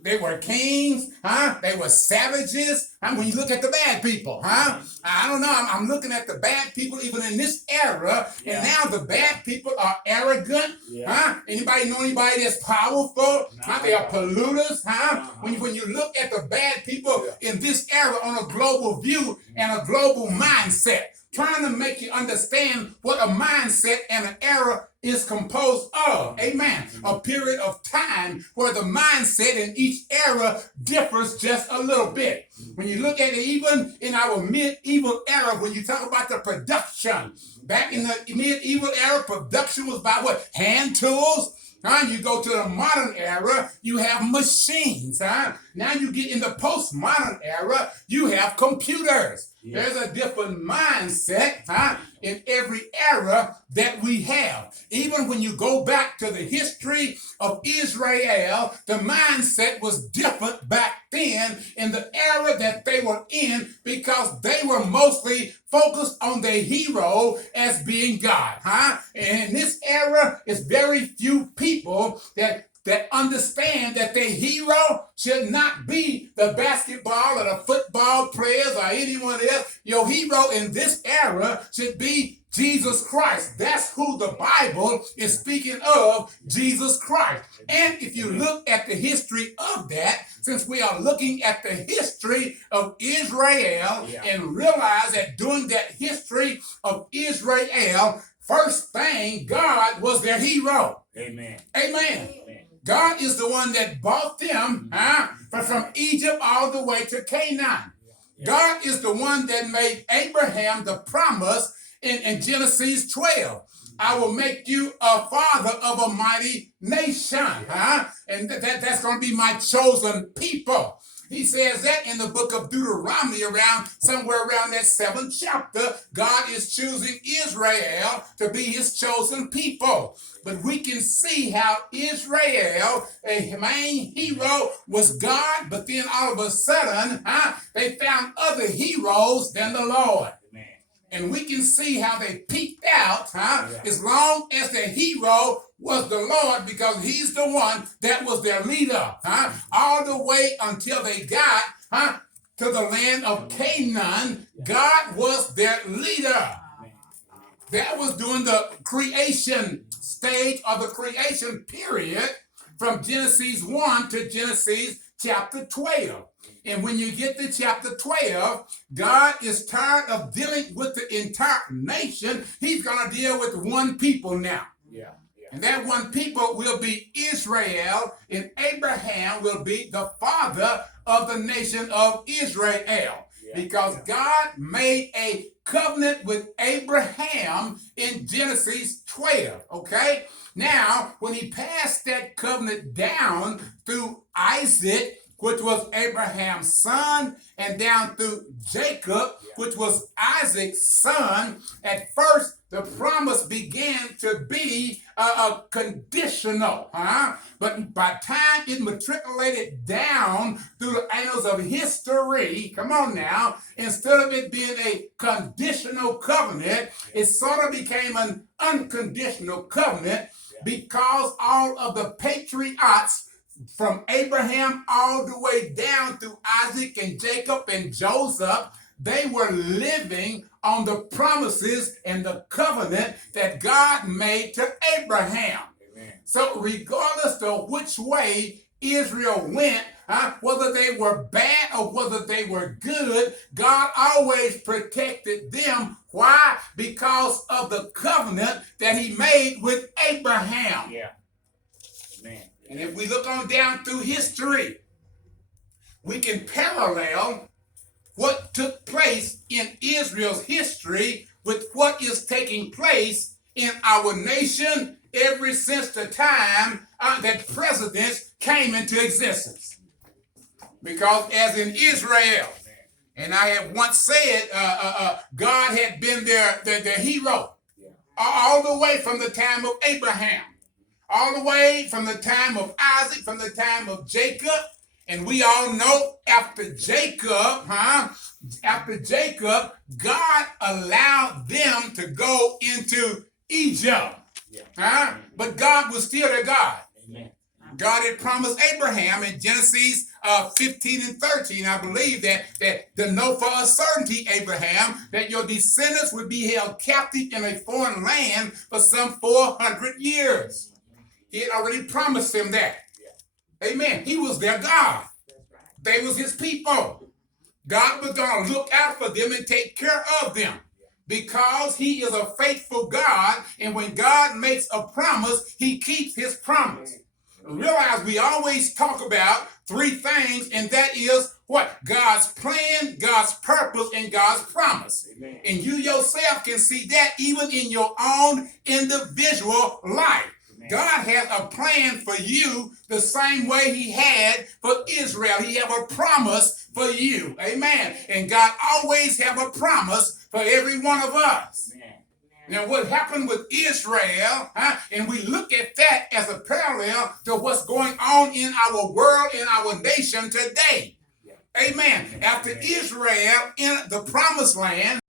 They were kings, They were savages. When you look at the bad people, I don't know. I'm looking at the bad people even in this era, and now the bad people are arrogant, Anybody know anybody that's powerful? They are polluters, When you look at the bad people in this era on a global view and a global mindset, trying to make you understand what a mindset and an era is composed of. Amen. A period of time where the mindset in each era differs just a little bit. When you look at it, even in our medieval era, when you talk about the production, back in the medieval era, production was by what? Hand tools. You go to the modern era, you have machines. Now you get in the postmodern era, you have computers. There's a different mindset in every era that we have. Even when you go back to the history of Israel, the mindset was different back then in the era that they were in, because they were mostly focused on their hero as being God. And in this era, it's very few people that understand that their hero should not be the basketball or the football players or anyone else. Your hero in this era should be Jesus Christ. That's who the Bible is speaking of, Jesus Christ. And if you look at the history of that, since we are looking at the history of Israel and realize that during that history of Israel, first thing, God was their hero. Amen. Amen. God is the one that brought them from Egypt all the way to Canaan. God is the one that made Abraham the promise in Genesis 12. I will make you a father of a mighty nation. And that's going to be my chosen people. He says that in the book of Deuteronomy, somewhere around that 7th chapter. God is choosing Israel to be his chosen people. But we can see how Israel, a main hero, was God, but then all of a sudden, they found other heroes than the Lord. And we can see how they peaked out, as long as the hero was the Lord, because he's the one that was their leader, all the way until they got to the land of Canaan. God was their leader. That was during the creation stage or the creation period from Genesis 1 to Genesis chapter 12. And when you get to chapter 12, God is tired of dealing with the entire nation. He's going to deal with one people now. And that one people will be Israel, and Abraham will be the father of the nation of Israel. Because God made a covenant with Abraham in Genesis 12, okay? Now, when he passed that covenant down through Isaac, which was Abraham's son, and down through Jacob, which was Isaac's son, at first the promise began to be conditional, But by time it matriculated down through the annals of history, come on now, instead of it being a conditional covenant, it sort of became an unconditional covenant, because all of the patriarchs from Abraham all the way down through Isaac and Jacob and Joseph, they were living on the promises and the covenant that God made to Abraham. Amen. So regardless of which way Israel went, whether they were bad or whether they were good, God always protected them. Why? Because of the covenant that he made with Abraham. Amen. And if we look on down through history, we can parallel what took place in Israel's history with what is taking place in our nation ever since the time that presidents came into existence. Because as in Israel, and I have once said, God had been their hero all the way from the time of Abraham, all the way from the time of Isaac, from the time of Jacob. And we all know after Jacob, God allowed them to go into Egypt. But God was still their God. God had promised Abraham in Genesis 15 and 13, I believe, that to know for a certainty, Abraham, that your descendants would be held captive in a foreign land for some 400 years. He had already promised him that. Amen. He was their God. They was his people. God was going to look out for them and take care of them because he is a faithful God, and when God makes a promise, he keeps his promise. Realize we always talk about three things, and that is what? God's plan, God's purpose, and God's promise. Amen. And you yourself can see that even in your own individual life. Amen. God has a plan for you the same way he had for Israel. He has a promise for you. Amen. And God always has a promise for every one of us. Amen. Now, what happened with Israel, and we look at that as a parallel to what's going on in our world, in our nation today. Amen. After Israel in the promised land,